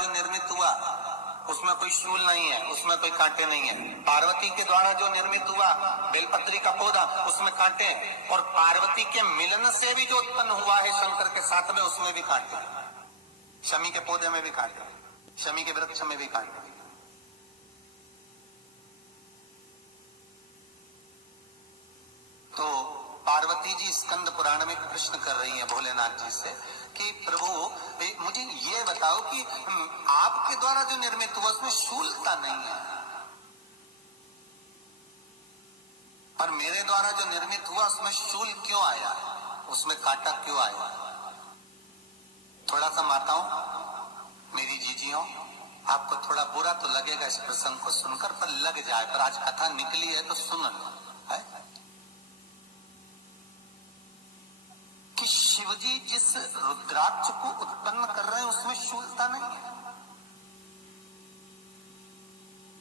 निर्मित हुआ उसमें कोई शूल नहीं है, उसमें कोई कांटे नहीं है। पार्वती के द्वारा जो निर्मित हुआ बेलपत्री का पौधा, उसमें कांटे हैं। और पार्वती के मिलन से भी जो उत्पन्न हुआ है शंकर के साथ में, उसमें भी कांटे हैं। शमी के पौधे में भी कांटे हैं, शमी के वृक्ष में भी कांटे हैं। तो पार्वती जी स्कंद पुराण में प्रश्न कर रही हैं भोलेनाथ जी से कि प्रभु मुझे ये बताओ कि आपके द्वारा जो निर्मित हुआ उसमें शूलता नहीं है, और मेरे द्वारा जो निर्मित हुआ उसमें शूल क्यों आया, उसमें कांटा क्यों आया। थोड़ा सा माताओं, मेरी जीजियों, आपको थोड़ा बुरा तो लगेगा इस प्रसंग को सुनकर, पर लग जाए, पर आज कथा निकली है तो सुन है कि शिवजी जिस रुद्राक्ष को उत्पन्न कर रहे हैं उसमें शूलता नहीं है,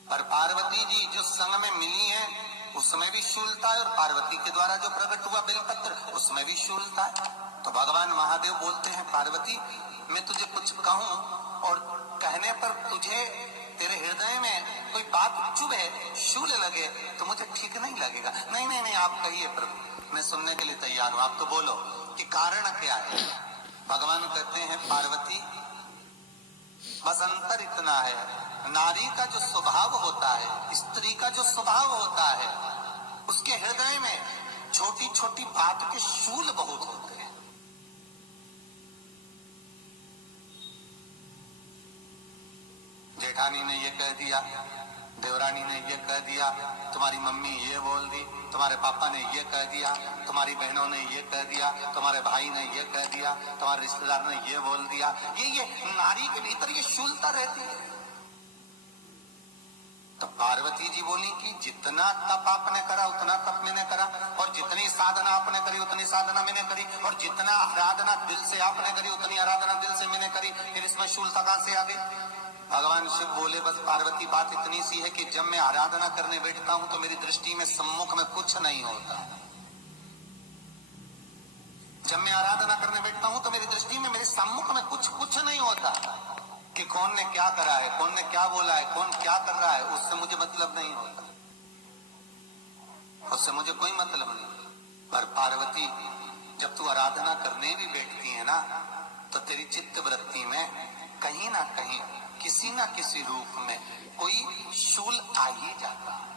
पर पार्वती जी जो संग में मिली हैं उसमें भी शूलता है, और पार्वती के द्वारा जो प्रकट हुआ बेलपत्र उसमें भी शूलता है। तो भगवान महादेव बोलते हैं, पार्वती मैं तुझे कुछ कहूं और कहने पर तुझे तेरे हृदय में कोई बात चुभे, शूल लगे तो मुझे ठीक नहीं लगेगा। नहीं नहीं नहीं, आप कहिए प्रभु, मैं सुनने के लिए तैयार हूं, आप तो बोलो कि कारण क्या है। भगवान कहते हैं, पार्वती बस अंतर इतना है, नारी का जो स्वभाव होता है, स्त्री का जो स्वभाव होता है, उसके हृदय में छोटी छोटी बात के शूल बहुत होते हैं। जेठानी ने ये कह दिया, देवरानी ने ये कह दिया, तुम्हारी मम्मी ये बोल दी, तुम्हारे पापा ने ये कह दिया, तुम्हारी बहनों ने ये कह दिया, तुम्हारे भाई ने ये कह दिया, तुम्हारे रिश्तेदार ने ये बोल दिया। ये नारी के भीतर ये शूलता रहती है। तो पार्वती जी बोली कि जितना तप आपने करा उतना तप मैंने करा, और जितनी साधना आपने करी उतनी साधना मैंने करी, और जितना आराधना दिल से आपने करी उतनी आराधना दिल से मैंने करी, फिर इसमें शूलता कहां से आ गई। भगवान शिव बोले, बस पार्वती बात इतनी सी है कि जब मैं आराधना करने बैठता हूं तो मेरी दृष्टि में सम्मुख में कुछ नहीं होता। जब मैं आराधना करने बैठता हूं तो मेरी दृष्टि में मेरे सम्मुख में कुछ नहीं होता कि कौन ने क्या करा है, कौन ने क्या बोला है, कौन क्या कर रहा है, उससे मुझे मतलब नहीं होता, उससे मुझे कोई मतलब नहीं। पर पार्वती जब तू आराधना करने भी बैठती है ना, तो तेरी चित्त वृत्ति में कहीं ना कहीं किसी ना किसी रूप में कोई शूल आ ही जाता है।